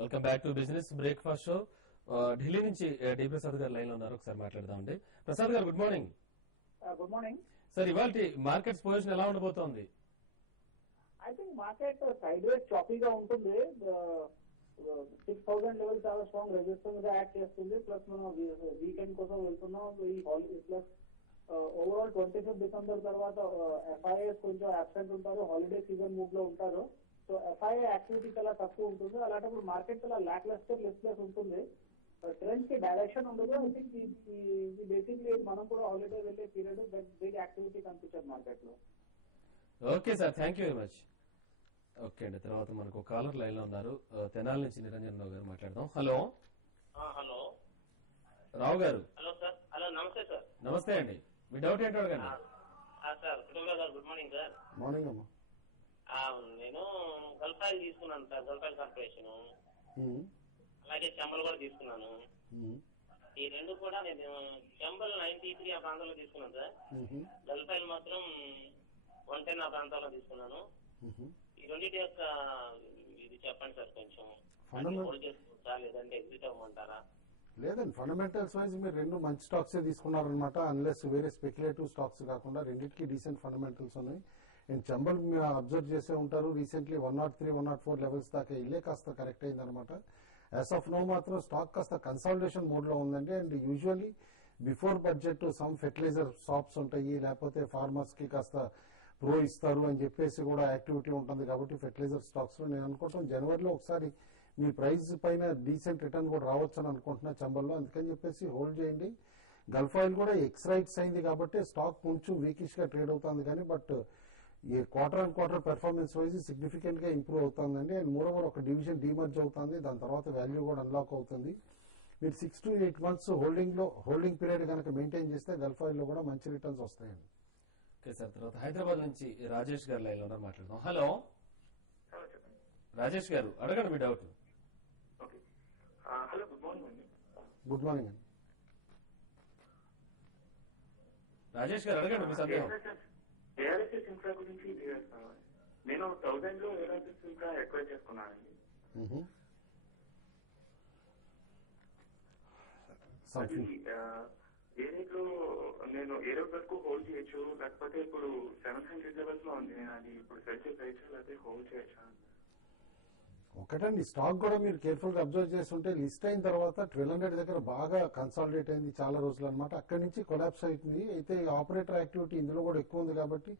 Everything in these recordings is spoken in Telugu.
Welcome back to business breakfast show. Delhi నుంచి డి ప్రసాద్ గారు లైన్ లో ఉన్నారు, ఒకసారి మాట్లాడదామండి. ప్రసాద్ గారు good morning. Good morning sir, ఇవాళ మార్కెట్స్ పొజిషన్ ఎలా ఉండబోతోంది? I think market sideways చాపీగా ఉంటుంది. 6000 లెవెల్ చాలా స్ట్రాంగ్ రెసిస్టెన్స్ గా యాక్ట్ చేస్తుంది. ప్లస్ మనం వీకెండ్ కోసం వెళ్తున్నాం. ఈ హాలిడే ప్లస్ ఓవరాల్ 25 డిసెంబర్ తర్వాత ఎఫ్ఐఎస్ కొంచెం అబ్సెంట్ ఉంటారు, హాలిడే సీజన్ మూవ్ లో ఉంటారు. సో ఎఫ్ఐఐ యాక్టివిటీ చాలా తక్కువ ఉంటుంది. అలాంటప్పుడు మార్కెట్ చాలా ల్యాక్ లెస్ ఉంటుంది. ట్రెండ్ కి డైరెక్షన్ ఉండదు. ఐ థింక్ ఇది బేసిక్లీ మనం కూడా హాలిడే వెళ్ళే పీరియడ్ బిగ్ యాక్టివిటీ కనిపించదు మార్కెట్ లో. Okay sir, thank you very much. Okay అండి, తర్వాత మనకు కాలర్ లైన్ లో ఉన్నారు. తెనాలి నుంచి నిరంజన్ రావు గారు మాట్లాడదాం. హలో. హలో రావు గారు. Hello sir. హలో నమస్తే సార్. నమస్తే అండి, మీ డౌట్ ఏంటో అడగండి. సార్ కుటుంబ గారు గుడ్ మార్నింగ్ సార్. మార్నింగ్ అమ్మా. నేను గల్ఫాయిల్ తీసుకున్నాను సార్, గల్ఫాయిల్ కార్పొరేషన్, అలాగే చెంబల్ కూడా తీసుకున్నాను. ఈ రెండు కూడా నేను చెంబల్ 93 ఆ ప్రాంతంలో తీసుకున్నాను సార్. గల్ఫాయిల్ మాత్రం 110 ఆ ప్రాంతాల్లో తీసుకున్నాను. ఈ రెండింటి యొక్క ఇది చెప్పండి సార్, కొంచెం హోల్డ్ చేసుకోవచ్చా లేదంటే ఎగ్జిట్ అవ్వమంటారా? లేదండి, ఫండమెంటల్స్ వైజ్ మీరు రెండు మంచి స్టాక్స్ తీసుకున్నారనమాట. అన్లెస్ వేరే స్పెక్యులేటివ్ స్టాక్స్ కాకుండా రెండింటికి డీసెంట్ ఫండమెంటల్స్ ఉన్నాయి. అండ్ చంబల్ మీరు అబ్జర్వ్ చేసే ఉంటారు, రీసెంట్లీ 103, 104 లెవెల్స్ దాకా ఇల్లే కాస్త కరెక్ట్ అయిందనమాట. యాజ్ ఆఫ్ నో మాత్రం స్టాక్ కాస్త కన్సాలిడేషన్ మోడ్ లో ఉందండి. And usually before budget some fertiliser shops ఉంటాయి, లేకపోతే ఫార్మర్స్ కి కాస్త ప్రో ఇస్తారు అని చెప్పేసి కూడా యాక్టివిటీ ఉంటుంది. కాబట్టి ఫెర్టిలైజర్ స్టాక్స్ లో నేను అనుకుంటాం జనవరిలో ఒకసారి మీ ప్రైస్ పైన డీసెంట్ రిటర్న్ కూడా రావచ్చు అని అనుకుంటున్నా చంబల్లో. అందుకని చెప్పేసి హోల్డ్ చేయండి. గల్ఫ్ ఆయిల్ కూడా ఎక్స్ రైట్స్ అయింది కాబట్టి స్టాక్ కొంచెం వీకిష్ గా ట్రేడ్ అవుతుంది కానీ బట్ ఈ quarter and quarter performance wise significant గా ఇంప్రూవ్ అవుతుందండి. అండ్ మోరోవర్ ఒక డివిజన్ డీమర్జ్ అవుతుంది, దాని తర్వాత వాల్యూ కూడా అన్లాక్ అవుతుంది. మీరు 6 to 8 months హోల్డింగ్ పీరియడ్ కనుక మెయింటైన్ చేస్తే గల్ఫ్ ఆయిల్ లో కూడా మంచి రిటర్న్స్ వస్తాయండి. ఓకే సార్, తర్వాత హైదరాబాద్ నుంచి రాజేష్ గారు లైన్ లో మాట్లాడదాం. హలో రాజేష్ గారు, అడగండి మీ డౌట్. హలో గుడ్ మార్నింగ్ అండి. గుడ్ మార్నింగ్ అండి. రాజేష్ గారు అడగండి మీ సందేహం. ఏఆర్ఎస్ఎస్ ఇన్ఫ్రా గురించి నేను 1000 లో ఏఆర్ఎస్ఎస్ ఇన్ఫ్రా ఎక్వైర్ చేసుకున్నానండి. అది ఏ రేట్ లో నేను ఏ రేట్ వరకు హోల్డ్ చేయొచ్చు, లేకపోతే ఇప్పుడు 700 లెవెల్స్ లో ఉంది, అది ఇప్పుడు సెల్ చేసేయచ్చు లేకపోతే హోల్డ్ చేయొచ్చా? ఒకటండి, స్టాక్ కూడా మీరు కేర్ఫుల్ గా అబ్జర్వ్ చేస్తుంటే లిస్ట్ అయిన తర్వాత 1200 దగ్గర బాగా కన్సాలిడేట్ అయింది చాలా రోజులు అనమాట. అక్కడి నుంచి కొలాప్స్ అవుతుంది. అయితే ఆపరేటర్ యాక్టివిటీ ఇందులో కూడా ఎక్కువ ఉంది కాబట్టి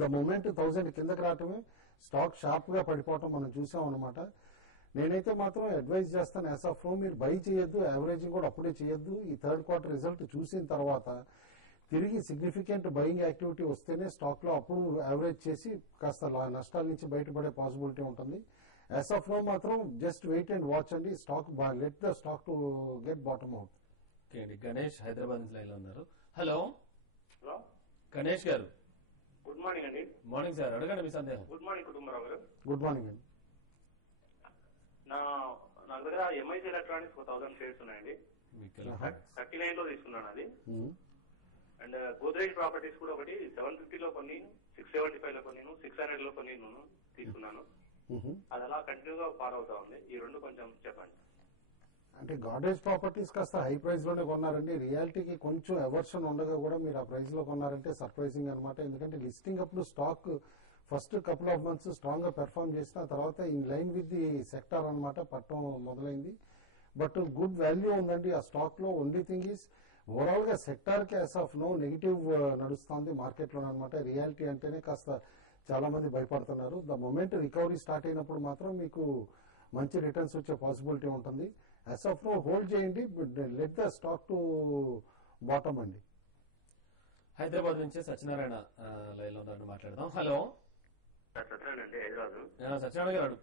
ద మూమెంట్ 1000 కిందకి రావటమే స్టాక్ షార్ప్ గా పడిపోవటం మనం చూసాం అనమాట. నేనైతే మాత్రం అడ్వైజ్ చేస్తాను, యాజ్ ఆఫ్ నో మీరు బై చేయొద్దు, యావరేజింగ్ కూడా అప్పుడే చేయొద్దు. ఈ థర్డ్ క్వార్టర్ రిజల్ట్ చూసిన తర్వాత తిరిగి సిగ్నిఫికెంట్ బయింగ్ యాక్టివిటీ వస్తేనే స్టాక్ లో అప్పుడు యావరేజ్ చేసి కాస్త నష్టాల నుంచి బయటపడే పాసిబిలిటీ ఉంటుంది. యాజ్ ఆఫ్ నో మాత్రం జస్ట్ వెయిట్ అండ్ వాచ్ అండి. Stock let the stock to get bottom out. Okay అండి, గణేష్ హైదరాబాద్ నుంచి లైన్ లో ఉన్నారు. హలో హలో గణేష్ గారు. గుడ్ మార్నింగ్ అండి. మార్నింగ్ సార్, అడగండి మీ సందేహం. గుడ్ మార్నింగ్ కుటుంబరావు గారు. గుడ్ మార్నింగ్ అండి. నా దగ్గర ఎంఐసి ఎలక్ట్రానిక్స్ 1000 షేర్స్ ఉన్నాయండి. 39 లో తీసుకున్నాను అది. అండ్ గోద్రేజ్ ప్రాపర్టీస్ కూడా ఒకటి 750 లో కొన్ని, 675 లో కొన్ని, 600 లో కొన్ని తీసుకున్నాను. అది అలా కంటిన్యూగా ఫాలో అవుతా ఉంది. ఈ రెండు కొంచెం చెప్పండి. అంటే గాడ్రేజ్ ప్రాపర్టీస్ కాస్త హై ప్రైస్ లోనే కొన్నారండి. రియాలిటీకి కొంచెం ఎవర్షన్ ఉండగా కూడా మీరు ఆ ప్రైస్ లో కొన్నారంటే సర్ప్రైజింగ్ అనమాట. ఎందుకంటే లిస్టింగ్ అప్పుడు stock first couple of months strong గా పెర్ఫార్మ్ చేసిన తర్వాత in line with the sector అనమాట పట్టడం మొదలైంది. బట్ గుడ్ వాల్యూ ఉందండి ఆ స్టాక్ లో. ఓన్లీ థింగ్ ఈస్ ఓవరాల్ గా సెక్టార్ కి యాజ్ ఆఫ్ నో నెగిటివ్ నడుస్తుంది మార్కెట్ లో అనమాట. రియాలిటీ అంటేనే కాస్త చాలా మంది భయపడుతున్నారు. ద మొమెంట్ రికవరీ స్టార్ట్ అయినప్పుడు మాత్రం మీకు మంచి రిటర్న్స్ వచ్చే పాసిబిలిటీ ఉంటుంది. యాజ్ ఆఫ్ నో హోల్డ్ చేయండి, let the stock to bottom అండి. హైదరాబాద్ నుంచి సత్యనారాయణ లైన్ లో మాట్లాడదాం. హలో సత్యనారాయణ హైదరాబాద్. సత్యనారాయణ గారు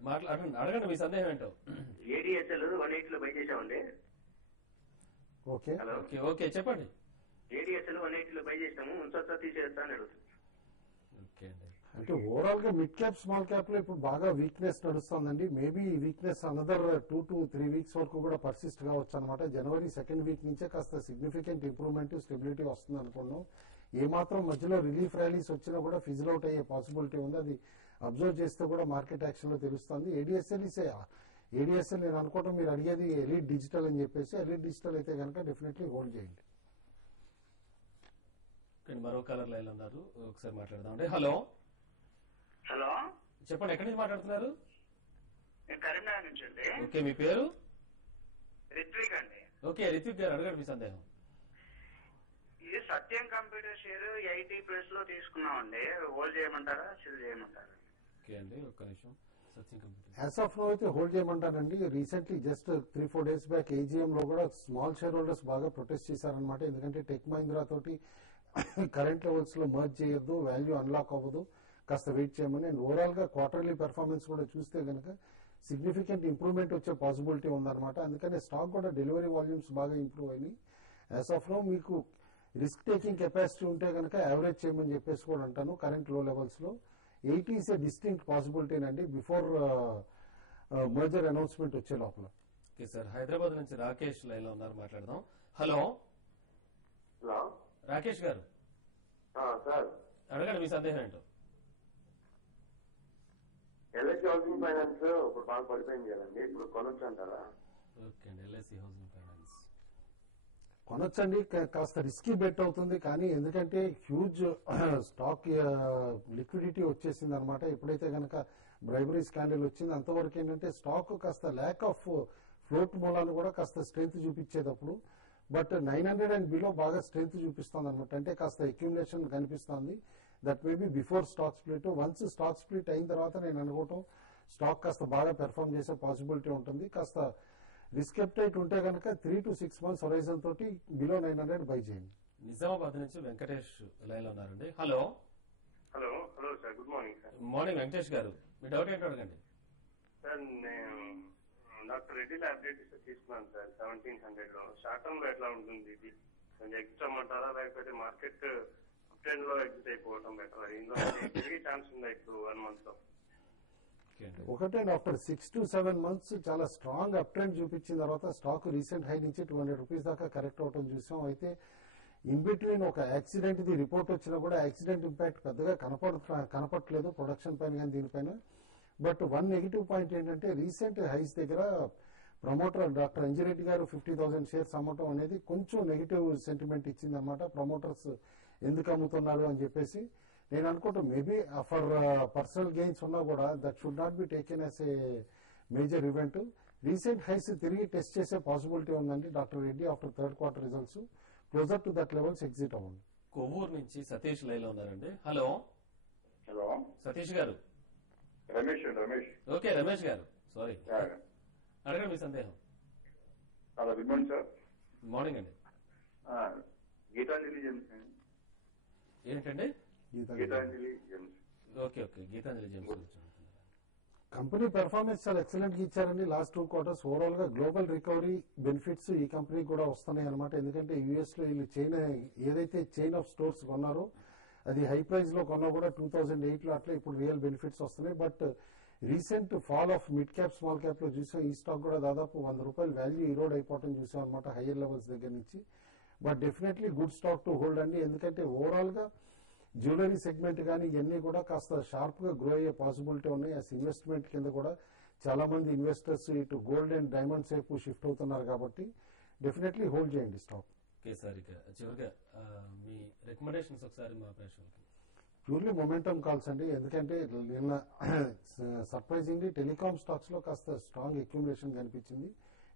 అడగండి మీ సందేహం ఏంటో. ఏడిఎస్ఎల్ 180 లో బై చేసామండి. ఓకే ఓకే ఓకే చెప్పండి. ఏడిఎస్ఎల్ 180 లో బై చేసాము, ఉంచొచ్చా తీసేస్తా అని అడుగుతుంది. ఓకే అండి, అంటే ఓవరాల్ గా మిడ్ క్యాప్ స్మాల్ క్యాప్ లో ఇప్పుడు బాగా వీక్నెస్ నడుస్తుందండి. మేబీ ఈ వీక్నెస్ అనదర్ 2 to 3 weeks వరకు కూడా పర్సిస్ట్ కావచ్చు అనమాట. జనవరి సెకండ్ వీక్ నుంచే కాస్త సిగ్నిఫికెంట్ ఇంప్రూవ్మెంట్ స్టెబిలిటీ వస్తుంది అనుకున్నాం. ఏమాత్రం మధ్యలో రిలీఫ్ ర్యాలీస్ వచ్చినా కూడా ఫిజిల్ అవుట్ అయ్యే పాసిబిలిటీ ఉంది. అది అబ్జర్వ్ చేస్తే కూడా మార్కెట్ యాక్షన్ లో తెలుస్తుంది. ఏడిఎస్ఎల్ ఇస్ ఏడిఎస్ఎల్ నేను అనుకోవటం మీరు అడిగేది ఎలీట్ డిజిటల్ అని చెప్పేసి, ఎలీట్ డిజిటల్ అయితే కనుక డెఫినెట్లీ హోల్డ్ చేయండి. మరో కాలర్ లైన్ ఉన్నారు, ఒకసారి మాట్లాడదాం అండి. హలో హలో, చెప్పండి, ఎక్కడి నుంచి మాట్లాడుతున్నారు? నేను కరీంనగర్ నుంచి అండి. ఓకే, మీ పేరు? రిత్విక్ అండి. ఓకే, రిత్విక్ గారు అడగండి మీ సందేహం. ఇది సత్యం కంప్యూటర్ షేర్ 80+ లో తీసుకున్నామండి, హోల్డ్ చేయమంటారా సెల్ చేయమంటారా? ఓకే అండి, ఒక్క నిమిషం. Satyam computer as of now అయితే హోల్డ్ చేయమంటానండి. Recently just 3-4 days back AGM లో కూడా స్మాల్ షేర్ హోల్డర్స్ బాగా ప్రొటెస్ట్ చేశారనమాట. ఎందుకంటే టెక్ మహీంద్రా తోటి కరెంట్ లెవెల్స్ లో మర్జ్ చేయొద్దు, వాల్యూ అన్లాక్ అవ్వదు, కాస్త వెయిట్ చేయమని. అండ్ ఓవరాల్ గా క్వార్టర్లీ పెర్ఫార్మెన్స్ కూడా చూస్తే కనుక సిగ్నిఫికెంట్ ఇంప్రూవ్మెంట్ వచ్చే పాసిబిలిటీ ఉందన్నమాట. అందుకని స్టాక్ కూడా డెలివరీ వాల్యూమ్స్ బాగా ఇంప్రూవ్ అయినాయి. యాజ్ ఆఫ్ నో మీకు రిస్క్ టేకింగ్ కెపాసిటీ ఉంటే కనుక యావరేజ్ చేయమని చెప్పేసి కూడా అంటాను. కరెంట్ లో లెవెల్స్ లో 80 ఈస్ ఏ డిస్టింక్ట్ పాసిబిలిటీ అండి బిఫోర్ మర్జర్ అనౌన్స్మెంట్ వచ్చే లోపల. ఓకే సార్, హైదరాబాద్ నుంచి రాకేష్ లైన్ లో ఉన్నారు, మాట్లాడదాం. హలో హలో, రాకేష్ గారు, సార్ అడగండి మీ సందేహం ఏంటో. ఎల్ఐసి హౌసింగ్ ఫైనాన్స్ ఇప్పుడు బాగా పడిపోయింది కదండి, ఇప్పుడు కొనొచ్చు అంటారా? ఓకే అండి, ఎల్ఐసి హౌసింగ్ ఫైనాన్స్ కొనొచ్చండి, కాస్త రిస్కీ బెట్ అవుతుంది. కానీ ఎందుకంటే హ్యూజ్ స్టాక్ లిక్విడిటీ వచ్చేసింది అనమాట. ఎప్పుడైతే కనుక బ్రైబరీ స్కాండల్ వచ్చింది అంతవరకు ఏంటంటే స్టాక్ కాస్త ల్యాక్ ఆఫ్ ఫ్లోట్ మూలాన్ని కూడా కాస్త స్ట్రెంత్ చూపించేటప్పుడు, బట్ 900 అండ్ బిలో బాగా స్ట్రెంత్ చూపిస్తుంది అనమాట. అంటే కాస్త అక్యుములేషన్ కనిపిస్తుంది. That may be before stock split. Once stock split అయిన తర్వాత నేను అనుకోవటం స్టాక్ కాస్త బాగా పెర్ఫార్మ్ చేసే పాసిబిలిటీ ఉంటుంది. కాస్త రిస్క్ అప్టైట్ ఉంటే కనుక 3 to 6 months హొరైజన్ తోటి బిలో 900 బై చేయండి. నిజామాబాద్ నుంచి వెంకటేష్ లైన్ లో ఉన్నారండి. Hello hello hello sir, good morning sir. Morning Venkatesh గారు, మీ డౌట్ ఏంటో అడగండి. సార్ నేను డాక్టర్ రెడ్డి ల్యాబొరేటరీస్ తీసుకున్నాను సార్ 1700 లో. షార్ట్ టర్మ్ లో ఎట్లా ఉంటుంది ఇది? కొంచెం ఎగ్జిట్ అమ్మంటారా, లేకపోతే మార్కెట్ అప్ ట్రెండ్ లో ఎగ్జిట్ అయిపోవడం బెటర్? ఇందులో పెరిగే ఛాన్స్ ఉందా ఇప్పుడు 1 month లో? ఒకటే ఆఫ్టర్ 6 to 7 months చాలా స్ట్రాంగ్ అప్ ట్రెండ్ చూపించిన తర్వాత స్టాక్ రీసెంట్ హై నుంచి 200 రూపీస్ దాకా కరెక్ట్ అవటం చూసాం. అయితే ఇన్ బిట్వీన్ ఒక యాక్సిడెంట్ ది రిపోర్ట్ వచ్చినా కూడా యాక్సిడెంట్ ఇంపాక్ట్ పెద్దగా కనపడట్లేదు ప్రొడక్షన్ పైన కానీ దీనిపైన. బట్ వన్ నెగిటివ్ పాయింట్ ఏంటంటే రీసెంట్ హైస్ దగ్గర ప్రమోటర్ డాక్టర్ అంజిరెడ్డి గారు 50,000 షేర్స్ అమ్మటం అనేది కొంచెం నెగిటివ్ సెంటిమెంట్ ఇచ్చింది అనమాట. ప్రమోటర్స్ ఎందుకు అమ్ముతున్నారు అని చెప్పేసి నేను అనుకుంటా మేబీ ఫర్ పర్సనల్ గెయిన్స్ ఉన్నా కూడా that should not be taken as a major event. Recent highs తిరిగి టెస్ట్ చేసే పాసిబిలిటీ ఉందండి doctor Reddy after third quarter results. Closer to that levels exit అవ్వండి. కొవ్వూరు నుంచి సతీష్ లైన్ లో ఉన్నారండి. హలో హలో, సతీష్ గారు. రమేష్. ఓకే రమేష్ గారు, సారీ, అడగండి మీ సందేహం. Hello, good morning sir. Morning అండి. గీతాంజలి జెమ్స్. ఏంటండి? Gitanjali Gems. Okay okay, Gitanjali Gems. Company performance చాలా ఎక్సలెంట్ గా ఇచ్చారండి లాస్ట్ 2 quarters. ఓవరాల్ గా గ్లోబల్ రికవరీ బెనిఫిట్స్ ఈ కంపెనీ కూడా వస్తున్నాయి అనమాట. ఎందుకంటే యుఎస్ లో వీళ్ళు ఏదైతే చైన్ ఆఫ్ స్టోర్స్ కొన్నారో అది హై ప్రైస్ లో కొన్నా కూడా 2008 లో అట్లా ఇప్పుడు రియల్ బెనిఫిట్స్ వస్తున్నాయి. But recent fall of mid cap small cap లో చూసాం. ఈ స్టాక్ కూడా దాదాపు 100 రూపాయలు వాల్యూ ఈరోడ్ అయిపోవడం చూసాం అనమాట హైయర్ లెవెల్స్ దగ్గర నుంచి. But definitely good stock to hold అండి. ఎందుకంటే ఓవరాల్ గా జ్యువెలరీ సెగ్మెంట్ కానీ ఇవన్నీ కూడా కాస్త షార్ప్ గా గ్రో అయ్యే పాసిబిలిటీ ఉన్నాయి. యాజ్ ఇన్వెస్ట్మెంట్ కింద కూడా చాలా మంది ఇన్వెస్టర్స్ ఇటు గోల్డ్ అండ్ డైమండ్స్ వైపు షిఫ్ట్ అవుతున్నారు కాబట్టి డెఫినెట్లీ హోల్డ్ చేయండి స్టాక్. ఓకే సార్, ఇక చివరిగా మీ రికమెండేషన్స్ ఒకసారి మా ప్రేక్షకులకి. ప్యూర్లీ మొమెంటమ్ కాల్స్ అండి. ఎందుకంటే నిన్న సర్ప్రైజింగ్లీ టెలికామ్ స్టాక్స్ లో కాస్త స్ట్రాంగ్ అక్యుములేషన్ కనిపించింది.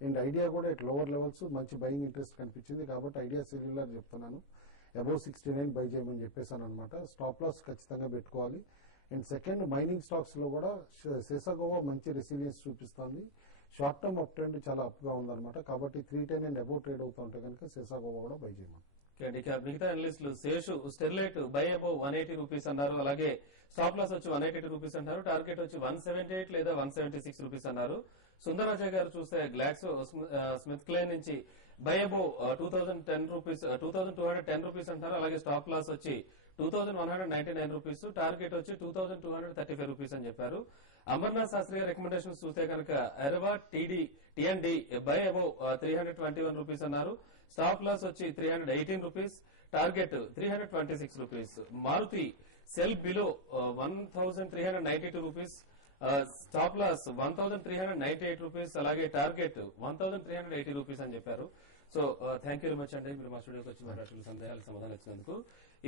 అండ్ ఐడియా కూడా ఇట్ లోవర్ లెవెల్స్ మంచి బయింగ్ ఇంట్రెస్ట్ కనిపించింది కాబట్టి ఐడియా సెల్యులర్ చెప్తున్నాను అబౌవ్ 69 బై చేయమని చెప్పేసాను అనమాట. స్టాప్ లాస్ ఖచ్చితంగా పెట్టుకోవాలి. అండ్ సెకండ్ మైనింగ్ స్టాక్స్ లో కూడా సెసాగోవా మంచి రెసిలియన్స్ చూపిస్తుంది. షార్ట్ టర్మ్ అప్ ట్రెండ్ చాలా అప్ గా ఉందన్నమాట. కాబట్టి 310 అండ్ అబౌవ్ ట్రేడ్ అవుతూ ఉంటే కనుక సెసాగోవా కూడా బై చేయమని. ఇక మిగతా అనలిస్టులు Seshu Sterlite buy above 180 rupees అన్నారు. అలాగే స్టాప్ లాస్ వచ్చి 182 రూపీస్ అంటారు. టార్గెట్ వచ్చి 178 లేదా 176 రూపీస్ అన్నారు. సుందరాజయ్ గారు చూస్తే గ్లాక్సో స్మిత్ క్లైన్ నుంచి బై అబౌవ్ 2010 రూపీస్ 2210 రూపీస్ అంటారు. అలాగే స్టాప్ లాస్ వచ్చి 2199 రూపీస్, టార్గెట్ వచ్చి 2235 రూపీస్ అని చెప్పారు. అమర్నాథ్ శాస్త్రి గారి రికమెండేషన్ చూస్తే కనుక ఎరవా టిఎన్డి బై అబౌవ్ 321 రూపీస్ అన్నారు. స్టాప్ లాస్ వచ్చి 318 rupees, target 326 rupees. Maruti sell below 1392 rupees, stop loss 1398 rupees, అలాగే టార్గెట్ 1380 రూపీస్ అని చెప్పారు. So thank you very much అండి, మీరు మా స్టూడియోకి వచ్చి మాట్లాడుతున్న సందేహాలకు సమాధానం ఇచ్చినందుకు.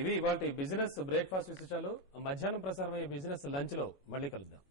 ఇవి ఇవాళ బిజినెస్ బ్రేక్ఫాస్ట్ విశేషాలు. మధ్యాహ్నం ప్రసారమయ్యే బిజినెస్ లంచ్ లో మళ్ళీ కలుద్దాం.